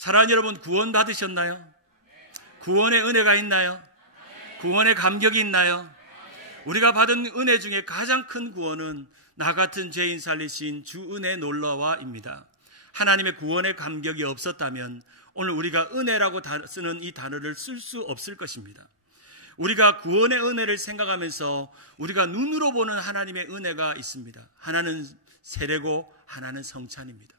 사랑하는 여러분, 구원 받으셨나요? 구원의 은혜가 있나요? 구원의 감격이 있나요? 우리가 받은 은혜 중에 가장 큰 구원은 나 같은 죄인 살리신 주 은혜 놀라와입니다. 하나님의 구원의 감격이 없었다면 오늘 우리가 은혜라고 쓰는 이 단어를 쓸 수 없을 것입니다. 우리가 구원의 은혜를 생각하면서 우리가 눈으로 보는 하나님의 은혜가 있습니다. 하나는 세례고 하나는 성찬입니다.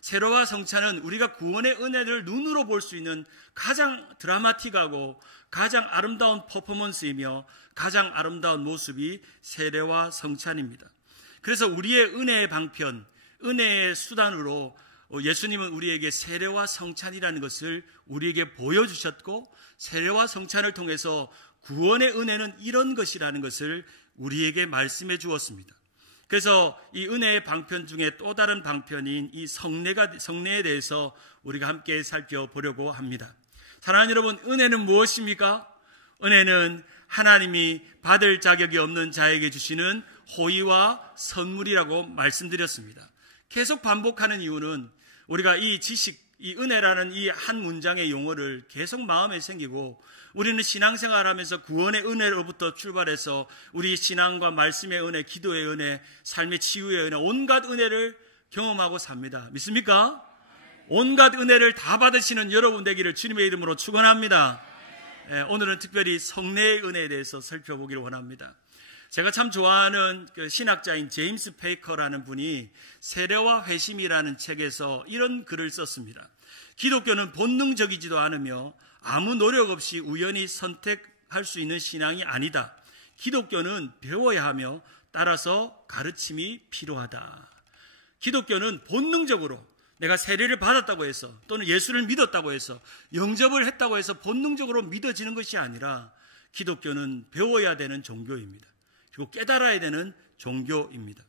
세례와 성찬은 우리가 구원의 은혜를 눈으로 볼 수 있는 가장 드라마틱하고 가장 아름다운 퍼포먼스이며 가장 아름다운 모습이 세례와 성찬입니다. 그래서 우리의 은혜의 방편, 은혜의 수단으로 예수님은 우리에게 세례와 성찬이라는 것을 우리에게 보여주셨고, 세례와 성찬을 통해서 구원의 은혜는 이런 것이라는 것을 우리에게 말씀해 주었습니다. 그래서 이 은혜의 방편 중에 또 다른 방편인 이 성례에 대해서 우리가 함께 살펴보려고 합니다. 사랑하는 여러분, 은혜는 무엇입니까? 은혜는 하나님이 받을 자격이 없는 자에게 주시는 호의와 선물이라고 말씀드렸습니다. 계속 반복하는 이유는 우리가 이 지식, 이 은혜라는 이 한 문장의 용어를 계속 마음에 생기고, 우리는 신앙생활하면서 구원의 은혜로부터 출발해서 우리 신앙과 말씀의 은혜, 기도의 은혜, 삶의 치유의 은혜, 온갖 은혜를 경험하고 삽니다. 믿습니까? 온갖 은혜를 다 받으시는 여러분 되기를 주님의 이름으로 축원합니다. 오늘은 특별히 성례의 은혜에 대해서 살펴보기를 원합니다. 제가 참 좋아하는 그 신학자인 제임스 페이커라는 분이 세례와 회심이라는 책에서 이런 글을 썼습니다. 기독교는 본능적이지도 않으며 아무 노력 없이 우연히 선택할 수 있는 신앙이 아니다. 기독교는 배워야 하며 따라서 가르침이 필요하다. 기독교는 본능적으로 내가 세례를 받았다고 해서 또는 예수를 믿었다고 해서 영접을 했다고 해서 본능적으로 믿어지는 것이 아니라 기독교는 배워야 되는 종교입니다. 그리고 깨달아야 되는 종교입니다.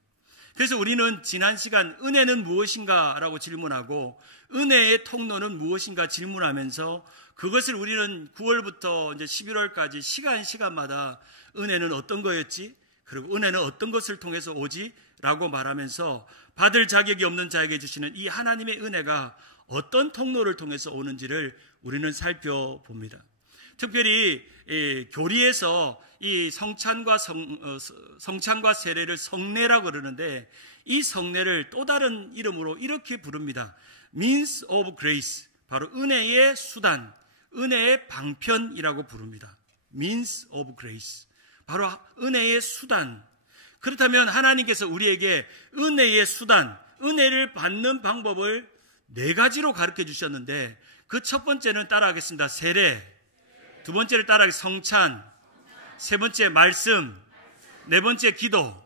그래서 우리는 지난 시간 은혜는 무엇인가 라고 질문하고 은혜의 통로는 무엇인가 질문하면서 그것을 우리는 9월부터 이제 11월까지 시간마다 은혜는 어떤 거였지? 그리고 은혜는 어떤 것을 통해서 오지? 라고 말하면서 받을 자격이 없는 자에게 주시는 이 하나님의 은혜가 어떤 통로를 통해서 오는지를 우리는 살펴봅니다. 특별히 교리에서 이 성찬과 세례를 성례라고 그러는데, 이 성례를 또 다른 이름으로 이렇게 부릅니다. means of grace, 바로 은혜의 수단, 은혜의 방편이라고 부릅니다. means of grace, 바로 은혜의 수단. 그렇다면 하나님께서 우리에게 은혜의 수단, 은혜를 받는 방법을 4가지로 가르쳐 주셨는데, 그 첫 번째는 따라하겠습니다. 세례. 두 번째를 따라하기 성찬, 세 번째 말씀, 네 번째 기도.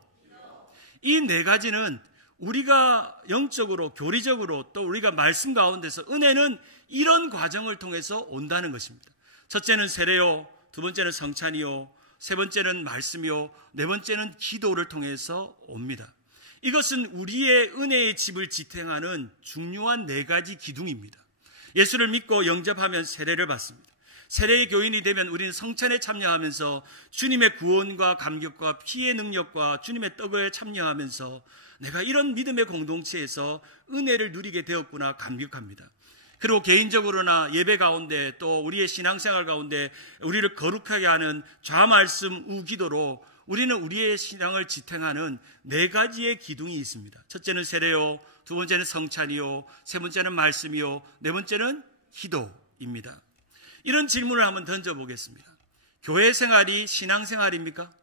이 4가지는 우리가 영적으로, 교리적으로 또 우리가 말씀 가운데서 은혜는 이런 과정을 통해서 온다는 것입니다. 첫째는 세례요, 두 번째는 성찬이요, 세 번째는 말씀이요, 네 번째는 기도를 통해서 옵니다. 이것은 우리의 은혜의 집을 지탱하는 중요한 4가지 기둥입니다. 예수를 믿고 영접하면 세례를 받습니다. 세례의 교인이 되면 우리는 성찬에 참여하면서 주님의 구원과 감격과 피의 능력과 주님의 떡을 참여하면서 내가 이런 믿음의 공동체에서 은혜를 누리게 되었구나 감격합니다. 그리고 개인적으로나 예배 가운데 또 우리의 신앙생활 가운데 우리를 거룩하게 하는 좌말씀 우기도로 우리는 우리의 신앙을 지탱하는 4가지의 기둥이 있습니다. 첫째는 세례요, 두 번째는 성찬이요, 세 번째는 말씀이요, 네 번째는 기도입니다. 이런 질문을 한번 던져보겠습니다. 교회 생활이 신앙생활입니까?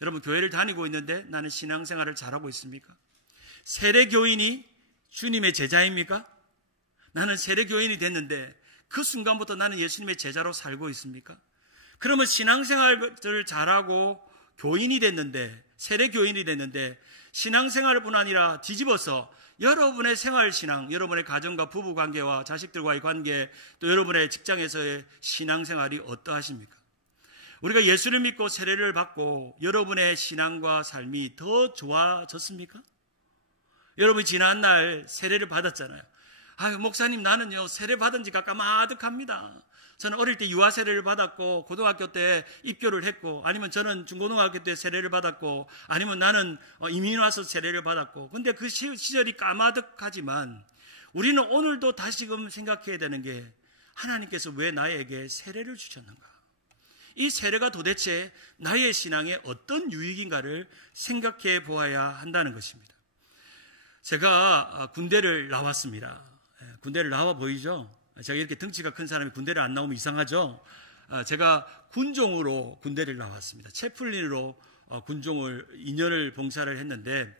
여러분, 교회를 다니고 있는데 나는 신앙생활을 잘하고 있습니까? 세례교인이 주님의 제자입니까? 나는 세례교인이 됐는데 그 순간부터 나는 예수님의 제자로 살고 있습니까? 그러면 신앙생활을 잘하고 교인이 됐는데, 세례교인이 됐는데 신앙생활뿐 아니라 뒤집어서 여러분의 생활신앙, 여러분의 가정과 부부관계와 자식들과의 관계, 또 여러분의 직장에서의 신앙생활이 어떠하십니까? 우리가 예수를 믿고 세례를 받고 여러분의 신앙과 삶이 더 좋아졌습니까? 여러분이 지난날 세례를 받았잖아요. 아유, 목사님, 나는요 세례 받은 지가 까마득합니다. 저는 어릴 때 유아 세례를 받았고 고등학교 때 입교를 했고, 아니면 저는 중고등학교 때 세례를 받았고, 아니면 나는 이민 와서 세례를 받았고. 근데 그 시절이 까마득하지만 우리는 오늘도 다시금 생각해야 되는 게 하나님께서 왜 나에게 세례를 주셨는가? 이 세례가 도대체 나의 신앙에 어떤 유익인가를 생각해 보아야 한다는 것입니다. 제가 군대를 나왔습니다. 군대를 나와 보이죠? 제가 이렇게 덩치가 큰 사람이 군대를 안 나오면 이상하죠? 제가 군종으로 군대를 나왔습니다. 채플린으로 군종을 2년을 봉사를 했는데,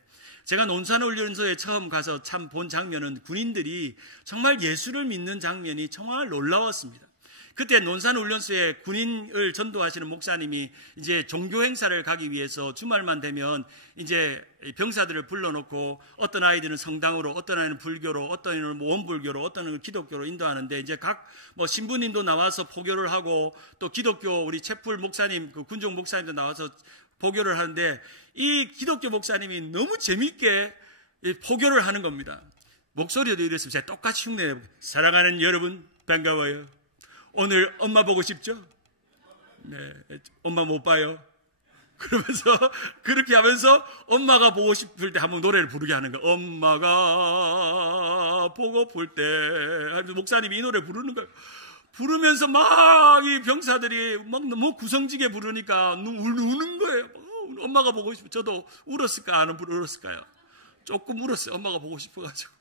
제가 논산훈련소에 처음 가서 참 본 장면은 군인들이 정말 예수를 믿는 장면이 정말 놀라웠습니다. 그때 논산훈련소에 군인을 전도하시는 목사님이 이제 종교 행사를 가기 위해서 주말만 되면 이제 병사들을 불러놓고 어떤 아이들은 성당으로, 어떤 아이는 불교로, 어떤 아이는 원불교로, 어떤 아이는 기독교로 인도하는데, 이제 각 신부님도 나와서 포교를 하고 또 기독교 우리 채플 목사님, 그 군종 목사님도 나와서 포교를 하는데, 이 기독교 목사님이 너무 재밌게 포교를 하는 겁니다. 목소리도 이랬습니다. 제가 똑같이 흉내내고, 사랑하는 여러분 반가워요. 오늘 엄마 보고 싶죠? 네, 엄마 못 봐요. 그러면서 그렇게 하면서 엄마가 보고 싶을 때 한번 노래를 부르게 하는 거예요. 엄마가 보고 볼 때 하면서 목사님이 이 노래 부르는 거예요. 부르면서 막 이 병사들이 막 너무 구성지게 부르니까 우는 거예요. 엄마가 보고 싶어. 저도 울었을까 안 울었을까요? 조금 울었어요. 엄마가 보고 싶어가지고.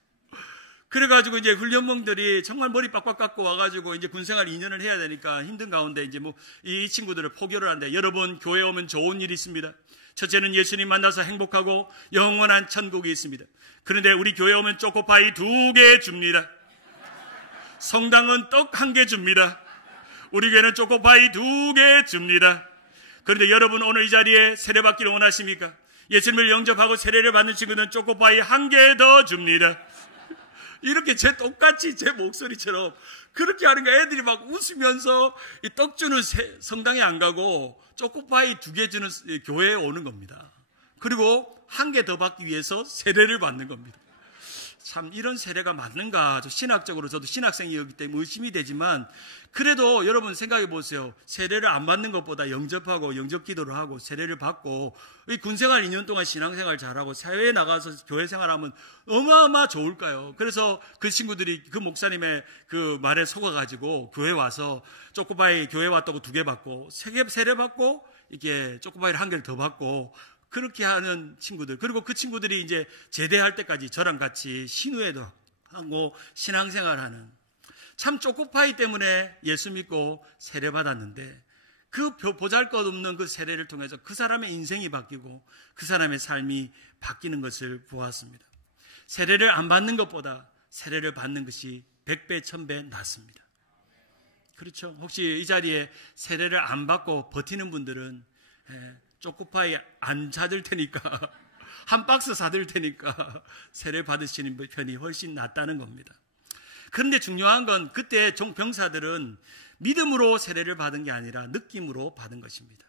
그래가지고 이제 훈련병들이 정말 머리 빡빡 깎고 와가지고 이제 군생활 2년을 해야 되니까 힘든 가운데 이제 이 친구들을 포교를 하는데, 여러분 교회 오면 좋은 일이 있습니다. 첫째는 예수님 만나서 행복하고 영원한 천국이 있습니다. 그런데 우리 교회 오면 초코파이 2개 줍니다. 성당은 떡 1개 줍니다. 우리 교회는 초코파이 2개 줍니다. 그런데 여러분 오늘 이 자리에 세례받기를 원하십니까? 예수님을 영접하고 세례를 받는 친구는 초코파이 1개 더 줍니다. 이렇게 똑같이 제 목소리처럼 그렇게 하는 거야. 애들이 막 웃으면서 이 떡 주는 성당에 안 가고 초코파이 2개 주는 교회에 오는 겁니다. 그리고 1개 더 받기 위해서 세례를 받는 겁니다. 참 이런 세례가 맞는가? 신학적으로 저도 신학생이었기 때문에 의심이 되지만, 그래도 여러분 생각해 보세요. 세례를 안 받는 것보다 영접하고 영접 기도를 하고 세례를 받고 이 군생활 2년 동안 신앙생활 잘하고 사회에 나가서 교회 생활하면 어마어마 좋을까요? 그래서 그 친구들이 그 목사님의 그 말에 속아가지고 교회 와서 초코바이 교회 왔다고 2개 받고 3개 세례 받고 이게 초코바이를 1개를 더 받고 그렇게 하는 친구들, 그리고 그 친구들이 이제 제대할 때까지 저랑 같이 신우회도 하고 신앙생활하는, 참 초코파이 때문에 예수 믿고 세례 받았는데, 그 보잘것없는 그 세례를 통해서 그 사람의 인생이 바뀌고 그 사람의 삶이 바뀌는 것을 보았습니다. 세례를 안 받는 것보다 세례를 받는 것이 100배 1000배 낫습니다. 그렇죠? 혹시 이 자리에 세례를 안 받고 버티는 분들은 초코파이 안 사들 테니까 한 박스 사들 테니까 세례 받으시는 편이 훨씬 낫다는 겁니다. 그런데 중요한 건 그때 병사들은 믿음으로 세례를 받은 게 아니라 느낌으로 받은 것입니다.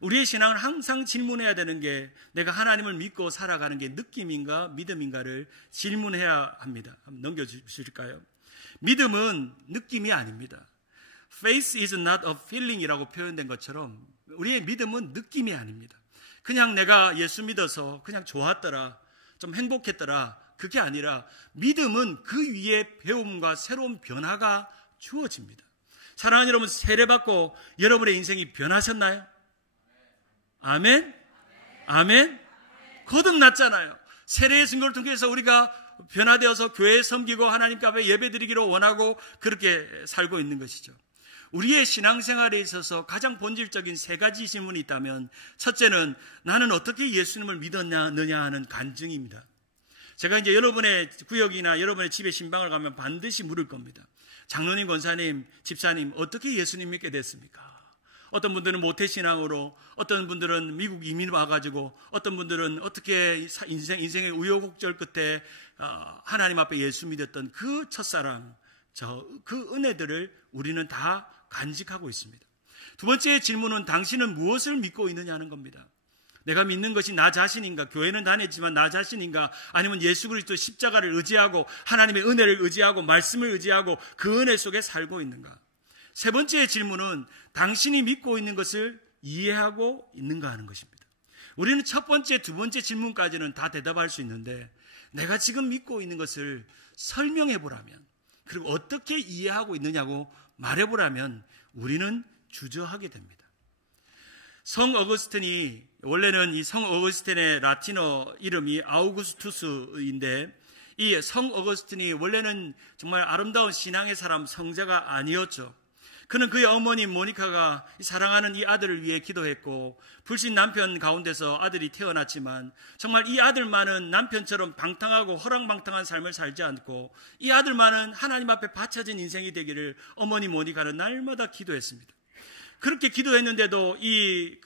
우리의 신앙은 항상 질문해야 되는 게, 내가 하나님을 믿고 살아가는 게 느낌인가 믿음인가를 질문해야 합니다. 한번 넘겨주실까요? 믿음은 느낌이 아닙니다. Faith is not a feeling이라고 표현된 것처럼 우리의 믿음은 느낌이 아닙니다. 그냥 내가 예수 믿어서 그냥 좋았더라, 좀 행복했더라, 그게 아니라 믿음은 그 위에 배움과 새로운 변화가 주어집니다. 사랑하는 여러분, 세례받고 여러분의 인생이 변하셨나요? 아멘? 아멘? 거듭났잖아요. 세례의 증거를 통해서 우리가 변화되어서 교회에 섬기고 하나님께 앞에 예배드리기로 원하고 그렇게 살고 있는 것이죠. 우리의 신앙생활에 있어서 가장 본질적인 3가지 질문이 있다면, 첫째는 나는 어떻게 예수님을 믿었느냐 하는 간증입니다. 제가 이제 여러분의 구역이나 여러분의 집에 신방을 가면 반드시 물을 겁니다. 장로님, 권사님, 집사님, 어떻게 예수님 믿게 됐습니까? 어떤 분들은 모태신앙으로, 어떤 분들은 미국 이민 와가지고, 어떤 분들은 어떻게 인생의 우여곡절 끝에 하나님 앞에 예수 믿었던 그 첫사랑, 그 은혜들을 우리는 다 간직하고 있습니다. 두 번째 질문은 당신은 무엇을 믿고 있느냐 하는 겁니다. 내가 믿는 것이 나 자신인가, 교회는 다녔지만 나 자신인가, 아니면 예수 그리스도 십자가를 의지하고 하나님의 은혜를 의지하고 말씀을 의지하고 그 은혜 속에 살고 있는가. 세 번째 질문은 당신이 믿고 있는 것을 이해하고 있는가 하는 것입니다. 우리는 첫 번째, 두 번째 질문까지는 다 대답할 수 있는데, 내가 지금 믿고 있는 것을 설명해 보라면, 그리고 어떻게 이해하고 있느냐고 말해 보라면 우리는 주저하게 됩니다. 성 어거스틴이, 원래는 이 성 어거스틴의 라틴어 이름이 아우구스투스인데, 이 성 어거스틴이 원래는 정말 아름다운 신앙의 사람, 성자가 아니었죠. 그는 그의 어머니 모니카가 사랑하는 이 아들을 위해 기도했고, 불신 남편 가운데서 아들이 태어났지만 정말 이 아들만은 남편처럼 방탕하고 허랑방탕한 삶을 살지 않고 이 아들만은 하나님 앞에 바쳐진 인생이 되기를 어머니 모니카는 날마다 기도했습니다. 그렇게 기도했는데도 이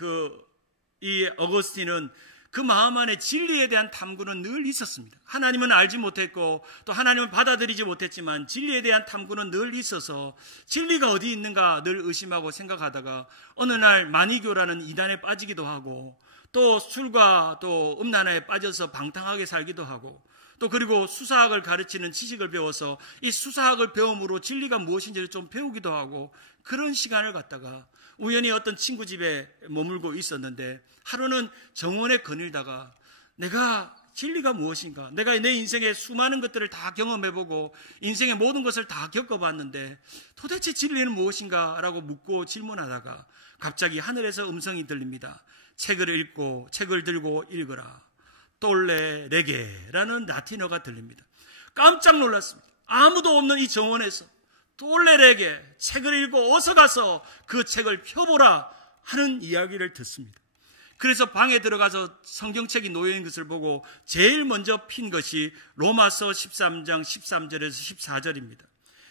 어거스틴은 그 마음 안에 진리에 대한 탐구는 늘 있었습니다. 하나님은 알지 못했고 또 하나님을 받아들이지 못했지만 진리에 대한 탐구는 늘 있어서 진리가 어디 있는가 늘 의심하고 생각하다가 어느 날 마니교라는 이단에 빠지기도 하고, 또 술과 또 음란에 빠져서 방탕하게 살기도 하고, 또 그리고 수사학을 가르치는 지식을 배워서 이 수사학을 배움으로 진리가 무엇인지를 좀 배우기도 하고, 그런 시간을 갖다가 우연히 어떤 친구 집에 머물고 있었는데 하루는 정원에 거닐다가 내가 진리가 무엇인가, 내가 내 인생의 수많은 것들을 다 경험해보고 인생의 모든 것을 다 겪어봤는데 도대체 진리는 무엇인가 라고 묻고 질문하다가 갑자기 하늘에서 음성이 들립니다. 책을 들고 읽어라. 똘레 레게라는 라틴어가 들립니다. 깜짝 놀랐습니다. 아무도 없는 이 정원에서 똘레 레게, 책을 읽고 어서 가서 그 책을 펴보라 하는 이야기를 듣습니다. 그래서 방에 들어가서 성경책이 놓여있는 것을 보고 제일 먼저 핀 것이 로마서 13장 13절에서 14절입니다.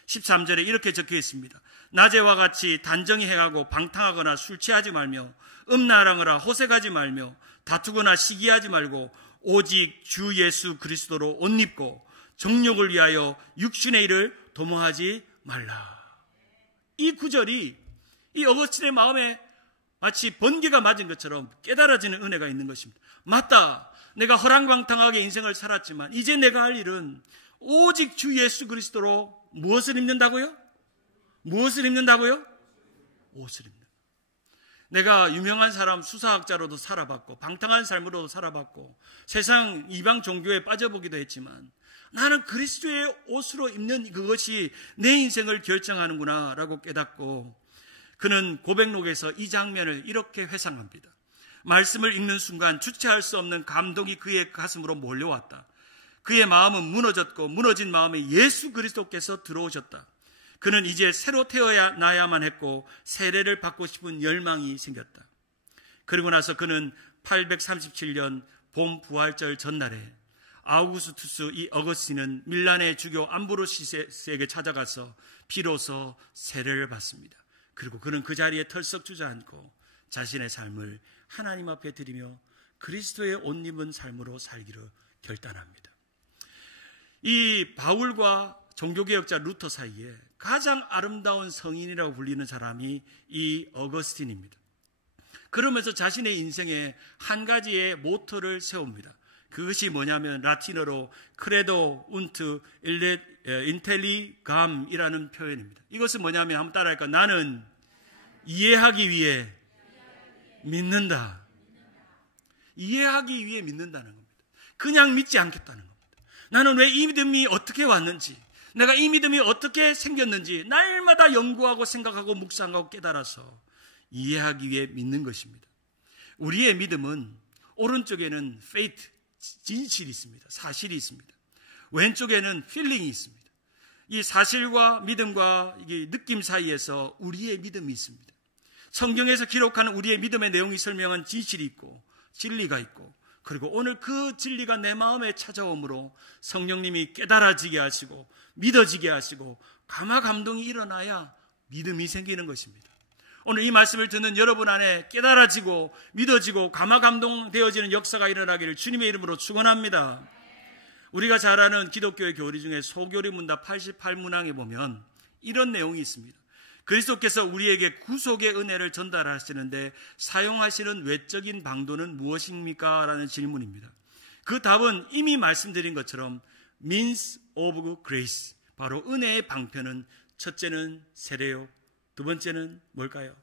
13절에 이렇게 적혀 있습니다. 낮에와 같이 단정히 행하고 방탕하거나 술 취하지 말며 음란하거나 호색하지 말며 다투거나 시기하지 말고 오직 주 예수 그리스도로 옷 입고 정욕을 위하여 육신의 일을 도모하지 말라. 이 구절이 이 어거스틴의 마음에 마치 번개가 맞은 것처럼 깨달아지는 은혜가 있는 것입니다. 맞다. 내가 허랑방탕하게 인생을 살았지만 이제 내가 할 일은 오직 주 예수 그리스도로 무엇을 입는다고요? 무엇을 입는다고요? 옷을 입는다. 내가 유명한 사람 수사학자로도 살아봤고 방탕한 삶으로도 살아봤고 세상 이방 종교에 빠져보기도 했지만 나는 그리스도의 옷으로 입는 그것이 내 인생을 결정하는구나 라고 깨닫고, 그는 고백록에서 이 장면을 이렇게 회상합니다. 말씀을 읽는 순간 주체할 수 없는 감동이 그의 가슴으로 몰려왔다. 그의 마음은 무너졌고 무너진 마음에 예수 그리스도께서 들어오셨다. 그는 이제 새로 태어나야만 했고 세례를 받고 싶은 열망이 생겼다. 그리고 나서 그는 837년 봄 부활절 전날에 아우구스투스 이 어거스틴은 밀란의 주교 암브로시스에게 찾아가서 비로소 세례를 받습니다. 그리고 그는 그 자리에 털썩 주저앉고 자신의 삶을 하나님 앞에 드리며 그리스도의 옷 입은 삶으로 살기로 결단합니다. 이 바울과 종교개혁자 루터 사이에 가장 아름다운 성인이라고 불리는 사람이 이 어거스틴입니다. 그러면서 자신의 인생에 한 가지의 모토를 세웁니다. 그것이 뭐냐면 라틴어로 크레도 운트 인텔리감이라는 표현입니다. 이것은 뭐냐면 한번 따라할까요? 나는 이해하기 위해 믿는다. 이해하기 위해 믿는다는 겁니다. 그냥 믿지 않겠다는 겁니다. 나는 왜 이 믿음이 어떻게 왔는지, 내가 이 믿음이 어떻게 생겼는지 날마다 연구하고 생각하고 묵상하고 깨달아서 이해하기 위해 믿는 것입니다. 우리의 믿음은 오른쪽에는 faith, 진실이 있습니다. 사실이 있습니다. 왼쪽에는 feeling이 있습니다. 이 사실과 믿음과 이 느낌 사이에서 우리의 믿음이 있습니다. 성경에서 기록하는 우리의 믿음의 내용이 설명한 진실이 있고 진리가 있고, 그리고 오늘 그 진리가 내 마음에 찾아오므로 성령님이 깨달아지게 하시고 믿어지게 하시고 감화감동이 일어나야 믿음이 생기는 것입니다. 오늘 이 말씀을 듣는 여러분 안에 깨달아지고 믿어지고 감화감동되어지는 역사가 일어나기를 주님의 이름으로 축원합니다. 우리가 잘 아는 기독교의 교리 중에 소교리 문답 88문항에 보면 이런 내용이 있습니다. 그리스도께서 우리에게 구속의 은혜를 전달하시는데 사용하시는 외적인 방도는 무엇입니까? 라는 질문입니다. 그 답은 이미 말씀드린 것처럼 means of grace, 바로 은혜의 방편은 첫째는 세례요, 두 번째는 뭘까요?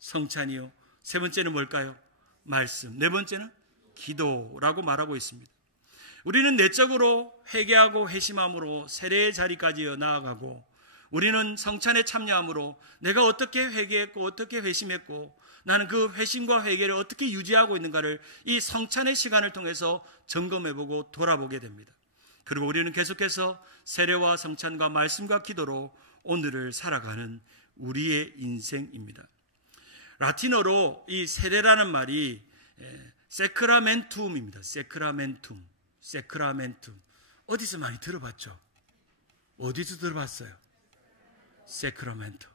성찬이요, 세 번째는 뭘까요? 말씀, 네 번째는 기도라고 말하고 있습니다. 우리는 내적으로 회개하고 회심함으로 세례의 자리까지 나아가고, 우리는 성찬에 참여함으로 내가 어떻게 회개했고 어떻게 회심했고 나는 그 회심과 회개를 어떻게 유지하고 있는가를 이 성찬의 시간을 통해서 점검해보고 돌아보게 됩니다. 그리고 우리는 계속해서 세례와 성찬과 말씀과 기도로 오늘을 살아가는 우리의 인생입니다. 라틴어로 이 세례라는 말이 세크라멘툼입니다. 세크라멘툼. 어디서 많이 들어봤죠? 어디서 들어봤어요? 세크라멘토.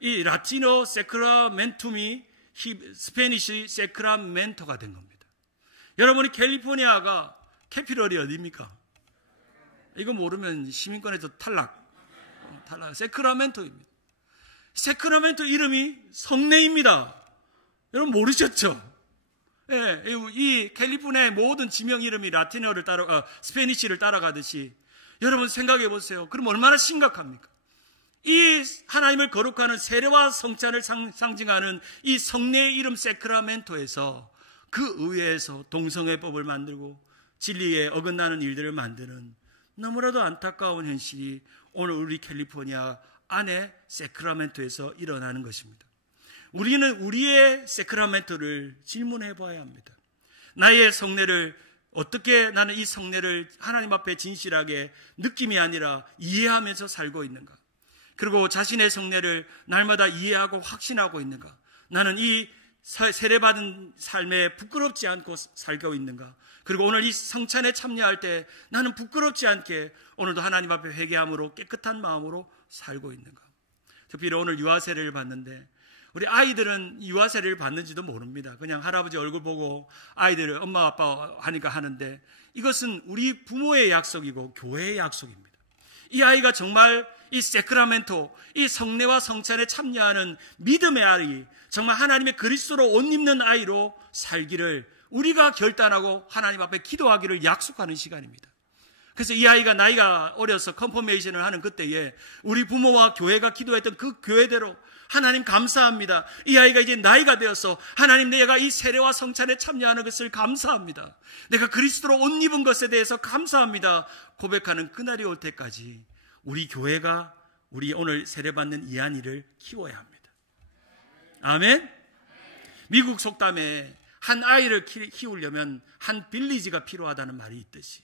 이 라틴어 세크라멘툼이 스페니시 세크라멘토가 된 겁니다. 여러분이 캘리포니아가 캐피럴이 어디입니까? 이거 모르면 시민권에서 탈락. 세크라멘토입니다. 세크라멘토 이름이 성례입니다. 여러분 모르셨죠? 예, 이 캘리포니아의 모든 지명 이름이 라틴어를 스페니시를 따라가듯이 여러분 생각해 보세요. 그럼 얼마나 심각합니까? 이 하나님을 거룩하는 세례와 성찬을 상징하는 이 성례의 이름 세크라멘토에서 그 의회에서 동성애법을 만들고 진리에 어긋나는 일들을 만드는 너무나도 안타까운 현실이 오늘 우리 캘리포니아 안에 세크라멘토에서 일어나는 것입니다. 우리는 우리의 세크라멘토를 질문해 봐야 합니다. 나의 성례를 어떻게 나는 이 성례를 하나님 앞에 진실하게 느낌이 아니라 이해하면서 살고 있는가? 그리고 자신의 성례를 날마다 이해하고 확신하고 있는가? 나는 이 세례받은 삶에 부끄럽지 않고 살고 있는가? 그리고 오늘 이 성찬에 참여할 때 나는 부끄럽지 않게 오늘도 하나님 앞에 회개함으로 깨끗한 마음으로 살고 있는가? 특별히 오늘 유아세례를 받는데 우리 아이들은 유아세례를 받는지도 모릅니다. 그냥 할아버지 얼굴 보고 아이들을 엄마 아빠 하니까 하는데 이것은 우리 부모의 약속이고 교회의 약속입니다. 이 아이가 정말 이 세크라멘토, 이 성례와 성찬에 참여하는 믿음의 아이, 정말 하나님의 그리스도로 옷 입는 아이로 살기를 우리가 결단하고 하나님 앞에 기도하기를 약속하는 시간입니다. 그래서 이 아이가 나이가 어려서 컨퍼메이션을 하는 그때에 우리 부모와 교회가 기도했던 그 교회대로 하나님 감사합니다. 이 아이가 이제 나이가 되어서 하나님 내가 이 세례와 성찬에 참여하는 것을 감사합니다. 내가 그리스도로 옷 입은 것에 대해서 감사합니다. 고백하는 그날이 올 때까지 우리 교회가 우리 오늘 세례받는 이한이를 키워야 합니다. 아멘? 미국 속담에 한 아이를 키우려면 한 빌리지가 필요하다는 말이 있듯이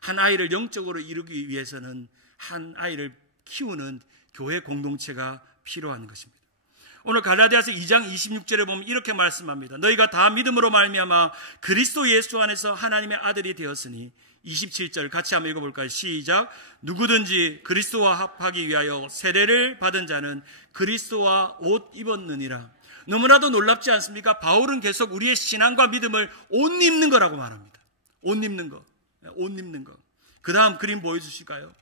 한 아이를 영적으로 이루기 위해서는 한 아이를 키우는 교회 공동체가 필요한 것입니다. 오늘 갈라디아서 2장 26절에 보면 이렇게 말씀합니다. 너희가 다 믿음으로 말미암아 그리스도 예수 안에서 하나님의 아들이 되었으니 27절 같이 한번 읽어볼까요? 시작. 누구든지 그리스도와 합하기 위하여 세례를 받은 자는 그리스도와 옷 입었느니라. 너무나도 놀랍지 않습니까? 바울은 계속 우리의 신앙과 믿음을 옷 입는 거라고 말합니다. 옷 입는 거. 옷 입는 거. 그 다음 그림 보여주실까요?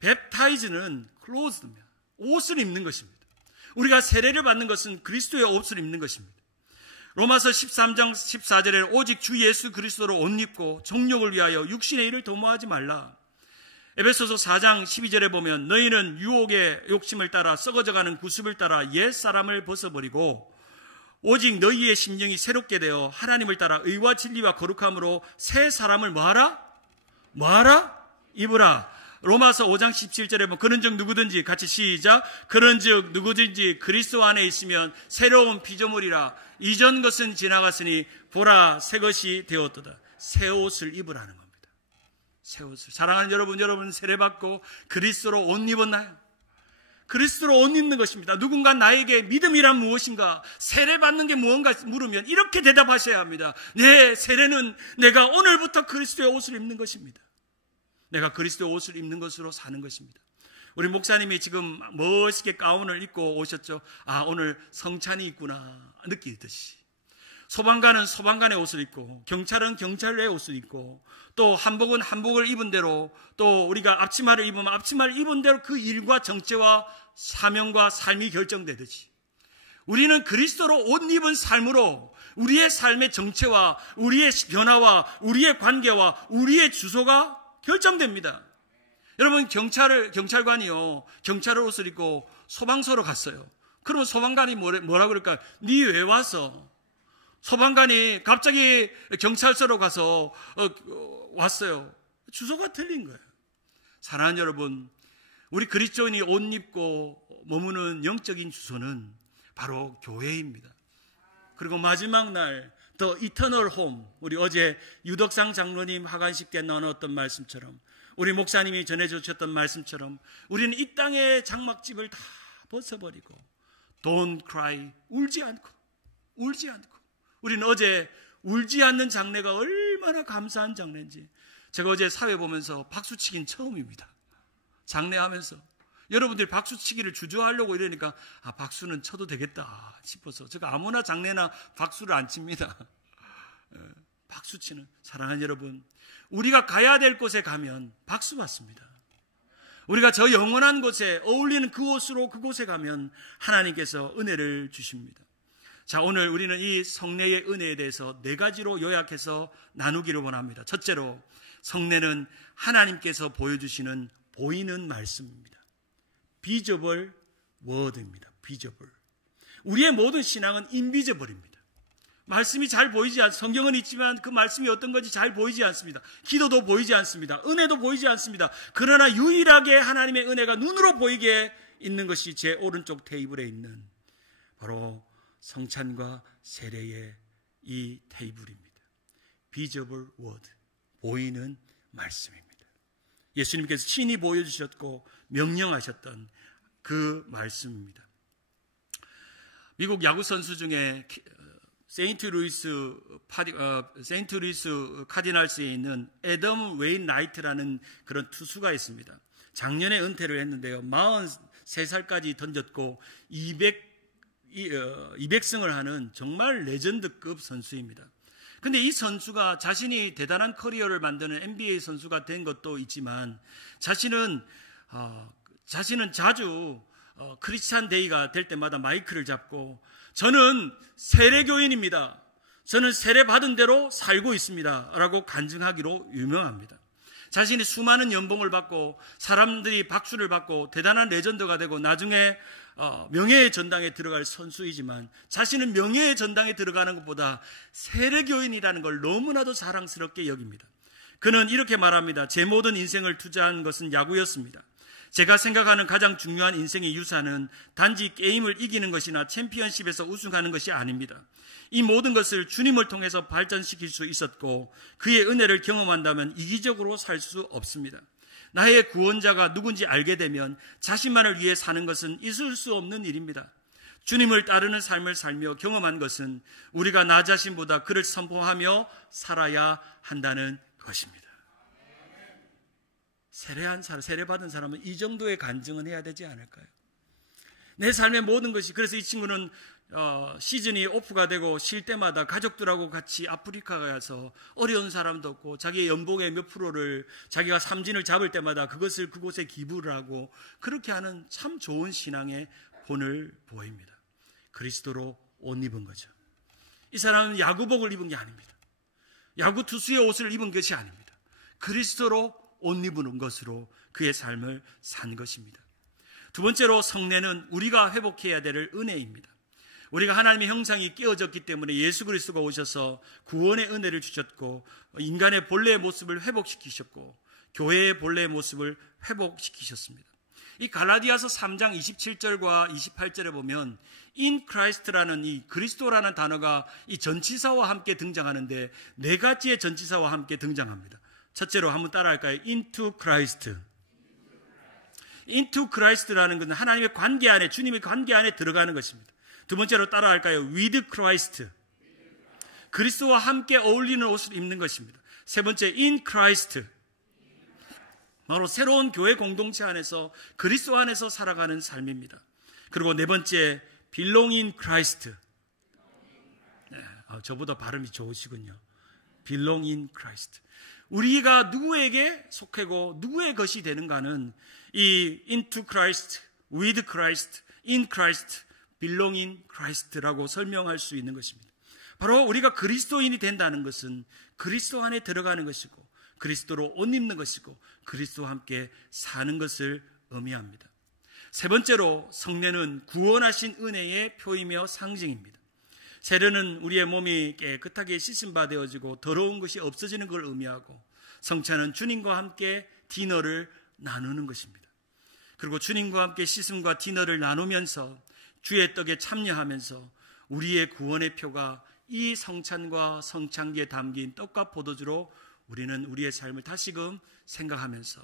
웹타이즈는 클로즈입니다. 옷을 입는 것입니다. 우리가 세례를 받는 것은 그리스도의 옷을 입는 것입니다. 로마서 13장 14절에 오직 주 예수 그리스도로 옷 입고 정욕을 위하여 육신의 일을 도모하지 말라. 에베소서 4장 12절에 보면 너희는 유혹의 욕심을 따라 썩어져가는 구습을 따라 옛사람을 벗어버리고 오직 너희의 심령이 새롭게 되어 하나님을 따라 의와 진리와 거룩함으로 새 사람을 뭐하라? 입으라. 로마서 5장 17절에 보면 그런즉 누구든지 같이 시작. 그런즉 누구든지 그리스도 안에 있으면 새로운 피조물이라. 이전 것은 지나갔으니 보라 새 것이 되었도다. 새 옷을 입으라는 겁니다. 새 옷을. 사랑하는 여러분 세례받고 그리스도로 옷 입었나요? 그리스도로 옷 입는 것입니다. 누군가 나에게 믿음이란 무엇인가, 세례받는 게 무언가 물으면 이렇게 대답하셔야 합니다. 네, 세례는 내가 오늘부터 그리스도의 옷을 입는 것입니다. 내가 그리스도의 옷을 입는 것으로 사는 것입니다. 우리 목사님이 지금 멋있게 가운을 입고 오셨죠. 아, 오늘 성찬이 있구나 느끼듯이. 소방관은 소방관의 옷을 입고, 경찰은 경찰의 옷을 입고, 또 한복은 한복을 입은 대로, 또 우리가 앞치마를 입으면 앞치마를 입은 대로 그 일과 정체와 사명과 삶이 결정되듯이 우리는 그리스도로 옷 입은 삶으로 우리의 삶의 정체와 우리의 변화와 우리의 관계와 우리의 주소가 결정됩니다. 여러분, 경찰관이요, 경찰 옷을 입고 소방서로 갔어요. 그러면 소방관이 뭐라 그럴까요? 니 왜 와서? 소방관이 갑자기 경찰서로 가서 왔어요. 주소가 틀린 거예요. 사랑하는 여러분, 우리 그리스도인이 옷 입고 머무는 영적인 주소는 바로 교회입니다. 그리고 마지막 날 The Eternal Home, 우리 어제 유덕상 장로님 하관식 때 나눴던 말씀처럼, 우리 목사님이 전해주셨던 말씀처럼, 우리는 이 땅의 장막집을 다 벗어버리고 Don't cry, 울지 않고 우리는 어제 울지 않는 장례가 얼마나 감사한 장례인지, 제가 어제 사회 보면서 박수치긴 처음입니다. 장례하면서 여러분들이 박수치기를 주저하려고 이러니까 박수는 쳐도 되겠다 싶어서 제가 아무나 장례나 박수를 안 칩니다. 박수치는, 사랑하는 여러분, 우리가 가야 될 곳에 가면 박수 받습니다. 우리가 저 영원한 곳에 어울리는 그 옷으로 그곳에 가면 하나님께서 은혜를 주십니다. 자, 오늘 우리는 이 성례의 은혜에 대해서 4가지로 요약해서 나누기를 원합니다. 첫째로, 성례는 하나님께서 보여주시는 보이는 말씀입니다. Visible word입니다. Visible. 우리의 모든 신앙은 인비저블입니다. 말씀이 잘 보이지 않습니다. 성경은 있지만 그 말씀이 어떤 건지 잘 보이지 않습니다. 기도도 보이지 않습니다. 은혜도 보이지 않습니다. 그러나 유일하게 하나님의 은혜가 눈으로 보이게 있는 것이 제 오른쪽 테이블에 있는 바로 성찬과 세례의 이 테이블입니다. Visible word, 보이는 말씀입니다. 예수님께서 친히 보여주셨고 명령하셨던 그 말씀입니다. 미국 야구 선수 중에 세인트 루이스 카디널스에 있는 애덤 웨인라이트라는 그런 투수가 있습니다. 작년에 은퇴를 했는데요. 43살까지 던졌고 200승을 하는 정말 레전드급 선수입니다. 근데 이 선수가 자신이 대단한 커리어를 만드는 NBA 선수가 된 것도 있지만 자신은 자주 크리스찬 데이가 될 때마다 마이크를 잡고 저는 세례교인입니다. 저는 세례받은 대로 살고 있습니다. 라고 간증하기로 유명합니다. 자신이 수많은 연봉을 받고 사람들이 박수를 받고 대단한 레전드가 되고 나중에 명예의 전당에 들어갈 선수이지만 자신은 명예의 전당에 들어가는 것보다 세례교인이라는 걸 너무나도 자랑스럽게 여깁니다. 그는 이렇게 말합니다. 제 모든 인생을 투자한 것은 야구였습니다. 제가 생각하는 가장 중요한 인생의 유산은 단지 게임을 이기는 것이나 챔피언십에서 우승하는 것이 아닙니다. 이 모든 것을 주님을 통해서 발전시킬 수 있었고 그의 은혜를 경험한다면 이기적으로 살 수 없습니다. 나의 구원자가 누군지 알게 되면 자신만을 위해 사는 것은 있을 수 없는 일입니다. 주님을 따르는 삶을 살며 경험한 것은 우리가 나 자신보다 그를 선포하며 살아야 한다는 것입니다. 세례받은 사람은 이 정도의 간증은 해야 되지 않을까요? 내 삶의 모든 것이, 그래서 이 친구는 시즌이 오프가 되고 쉴 때마다 가족들하고 같이 아프리카 가서 어려운 사람도 없고 자기의 연봉의 몇 프로를 자기가 삼진을 잡을 때마다 그것을 그곳에 기부를 하고 그렇게 하는 참 좋은 신앙의 본을 보입니다. 그리스도로 옷 입은 거죠. 이 사람은 야구복을 입은 게 아닙니다. 야구 투수의 옷을 입은 것이 아닙니다. 그리스도로 옷 입은 것으로 그의 삶을 산 것입니다. 두 번째로, 성례는 우리가 회복해야 될 은혜입니다. 우리가 하나님의 형상이 깨어졌기 때문에 예수 그리스도가 오셔서 구원의 은혜를 주셨고 인간의 본래의 모습을 회복시키셨고 교회의 본래의 모습을 회복시키셨습니다. 이 갈라디아서 3장 27절과 28절에 보면 in Christ라는 이 그리스도라는 단어가 이 전치사와 함께 등장하는데 4가지의 전치사와 함께 등장합니다. 첫째로 한번 따라할까요? into Christ. into Christ라는 것은 하나님의 관계 안에, 주님의 관계 안에 들어가는 것입니다. 두 번째로 따라할까요? with Christ. 그리스도와 함께 어울리는 옷을 입는 것입니다. 세 번째, in Christ. 바로 새로운 교회 공동체 안에서 그리스도 안에서 살아가는 삶입니다. 그리고 네 번째, belong in Christ. 네, 저보다 발음이 좋으시군요. belong in Christ. 우리가 누구에게 속하고 누구의 것이 되는가는 이 into Christ, with Christ, in Christ, belong in Christ라고 설명할 수 있는 것입니다. 바로 우리가 그리스도인이 된다는 것은 그리스도 안에 들어가는 것이고 그리스도로 옷 입는 것이고 그리스도와 함께 사는 것을 의미합니다. 세 번째로, 성례는 구원하신 은혜의 표이며 상징입니다. 세례는 우리의 몸이 깨끗하게 씻음바 되어지고 더러운 것이 없어지는 걸 의미하고, 성찬은 주님과 함께 디너를 나누는 것입니다. 그리고 주님과 함께 씻음과 디너를 나누면서 주의 떡에 참여하면서 우리의 구원의 표가 이 성찬과 성찬기에 담긴 떡과 포도주로 우리는 우리의 삶을 다시금 생각하면서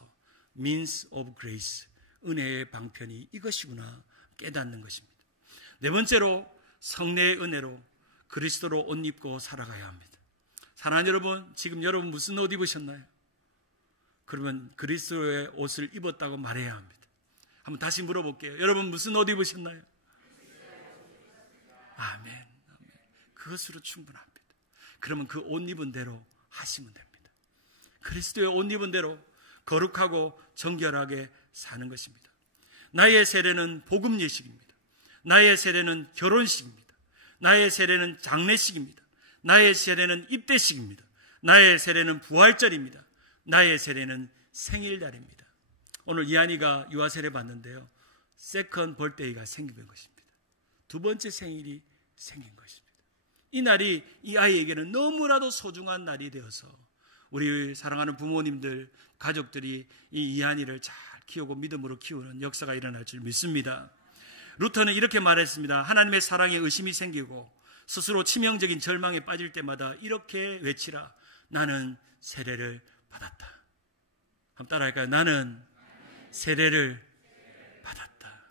means of grace, 은혜의 방편이 이것이구나 깨닫는 것입니다. 네 번째로 성례의 은혜로 그리스도로 옷 입고 살아가야 합니다. 사랑하는 여러분, 지금 여러분 무슨 옷 입으셨나요? 그러면 그리스도의 옷을 입었다고 말해야 합니다. 한번 다시 물어볼게요. 여러분 무슨 옷 입으셨나요? 아멘. 아멘. 그것으로 충분합니다. 그러면 그 옷 입은 대로 하시면 됩니다. 그리스도의 옷 입은 대로 거룩하고 정결하게 사는 것입니다. 나의 세례는 복음 예식입니다. 나의 세례는 결혼식입니다. 나의 세례는 장례식입니다. 나의 세례는 입대식입니다. 나의 세례는 부활절입니다. 나의 세례는 생일날입니다. 오늘 이한이가 유아 세례 받는데요, 세컨 벌데이가 생긴 것입니다. 두 번째 생일이 생긴 것입니다. 이 날이 이 아이에게는 너무나도 소중한 날이 되어서 우리 사랑하는 부모님들, 가족들이 이 이한이를 잘 키우고 믿음으로 키우는 역사가 일어날 줄 믿습니다. 루터는 이렇게 말했습니다. 하나님의 사랑에 의심이 생기고 스스로 치명적인 절망에 빠질 때마다 이렇게 외치라. 나는 세례를 받았다. 한번 따라할까요? 나는 세례를 받았다.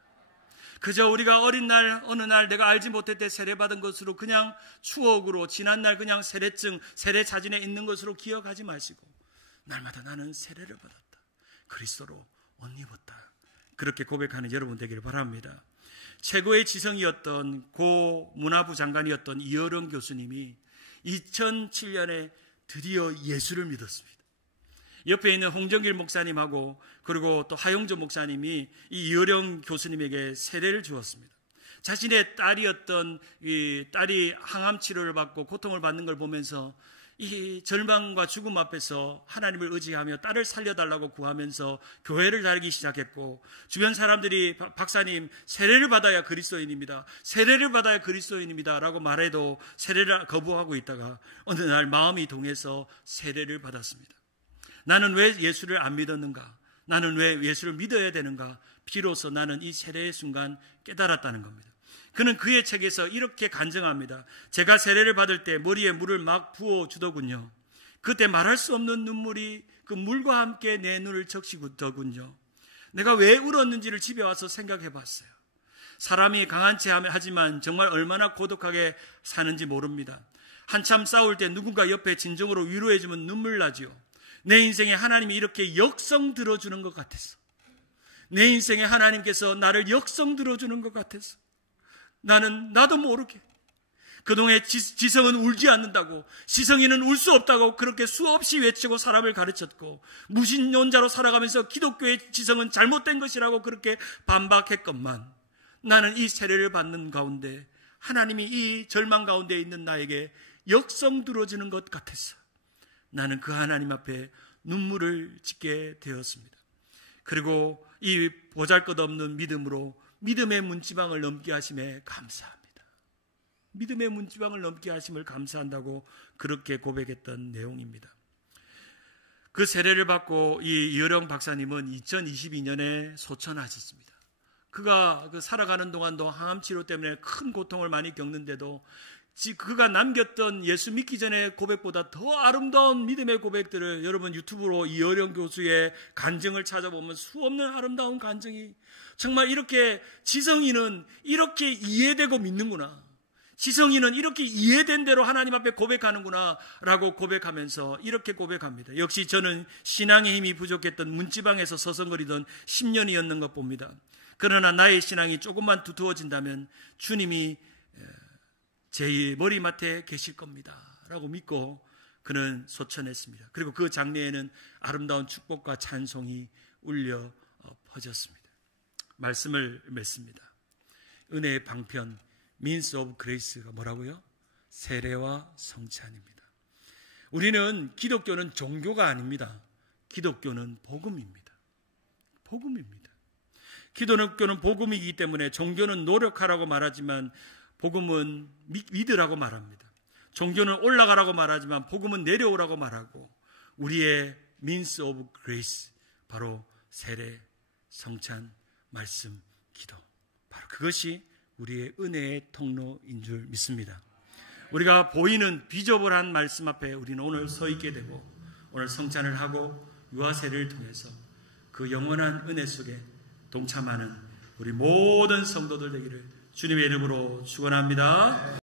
그저 우리가 어린 날 어느 날 내가 알지 못했을 때 세례받은 것으로 그냥 추억으로 지난날 그냥 세례증, 세례 사진에 있는 것으로 기억하지 마시고 날마다 나는 세례를 받았다. 그리스도로 옷 입었다. 그렇게 고백하는 여러분 되기를 바랍니다. 최고의 지성이었던 고 문화부 장관이었던 이어령 교수님이 2007년에 드디어 예수를 믿었습니다. 옆에 있는 홍정길 목사님하고 그리고 또 하용조 목사님이 이 이어령 교수님에게 세례를 주었습니다. 자신의 딸이었던 이 딸이 항암 치료를 받고 고통을 받는 걸 보면서 이 절망과 죽음 앞에서 하나님을 의지하며 딸을 살려달라고 구하면서 교회를 다니기 시작했고, 주변 사람들이 박사님 세례를 받아야 그리스도인입니다. 세례를 받아야 그리스도인입니다 라고 말해도 세례를 거부하고 있다가 어느 날 마음이 동해서 세례를 받았습니다. 나는 왜 예수를 안 믿었는가? 나는 왜 예수를 믿어야 되는가? 비로소 나는 이 세례의 순간 깨달았다는 겁니다. 그는 그의 책에서 이렇게 간증합니다. 제가 세례를 받을 때 머리에 물을 막 부어주더군요. 그때 말할 수 없는 눈물이 그 물과 함께 내 눈을 적시더군요. 내가 왜 울었는지를 집에 와서 생각해 봤어요. 사람이 강한 체 하지만 정말 얼마나 고독하게 사는지 모릅니다. 한참 싸울 때 누군가 옆에 진정으로 위로해주면 눈물 나지요. 내 인생에 하나님이 이렇게 역성 들어주는 것 같아서, 내 인생에 하나님께서 나를 역성 들어주는 것 같아서 나는 나도 모르게 그동안 지성은 울지 않는다고, 지성이는 울 수 없다고 그렇게 수없이 외치고 사람을 가르쳤고, 무신론자로 살아가면서 기독교의 지성은 잘못된 것이라고 그렇게 반박했건만, 나는 이 세례를 받는 가운데 하나님이 이 절망 가운데 있는 나에게 역성 들어주는 것 같았어. 나는 그 하나님 앞에 눈물을 짓게 되었습니다. 그리고 이 보잘것없는 믿음으로 믿음의 문지방을 넘게 하심에 감사합니다. 믿음의 문지방을 넘게 하심을 감사한다고 그렇게 고백했던 내용입니다. 그 세례를 받고 이 이어령 박사님은 2022년에 소천하셨습니다. 그가 살아가는 동안도 항암 치료 때문에 큰 고통을 많이 겪는데도 그가 남겼던 예수 믿기 전의 고백보다 더 아름다운 믿음의 고백들을 여러분 유튜브로 이어령 교수의 간증을 찾아보면 수없는 아름다운 간증이, 정말 이렇게 지성인은 이렇게 이해되고 믿는구나, 지성인은 이렇게 이해된 대로 하나님 앞에 고백하는구나 라고 고백하면서 이렇게 고백합니다. 역시 저는 신앙의 힘이 부족했던 문지방에서 서성거리던 10년이었는 것 봅니다. 그러나 나의 신앙이 조금만 두터워진다면 주님이 제 머리맡에 계실 겁니다 라고 믿고 그는 소천했습니다. 그리고 그 장례에는 아름다운 축복과 찬송이 울려 퍼졌습니다. 말씀을 맺습니다. 은혜의 방편 means of grace가 뭐라고요? 세례와 성찬입니다. 우리는 기독교는 종교가 아닙니다. 기독교는 복음입니다. 복음입니다. 기독교는 복음이기 때문에 종교는 노력하라고 말하지만 복음은 믿으라고 말합니다. 종교는 올라가라고 말하지만 복음은 내려오라고 말하고, 우리의 means of grace, 바로 세례, 성찬, 말씀, 기도, 바로 그것이 우리의 은혜의 통로인 줄 믿습니다. 우리가 보이는 비저블한 말씀 앞에 우리는 오늘 서 있게 되고, 오늘 성찬을 하고 유아세례를 통해서 그 영원한 은혜 속에 동참하는 우리 모든 성도들 되기를 주님의 이름으로 축원합니다.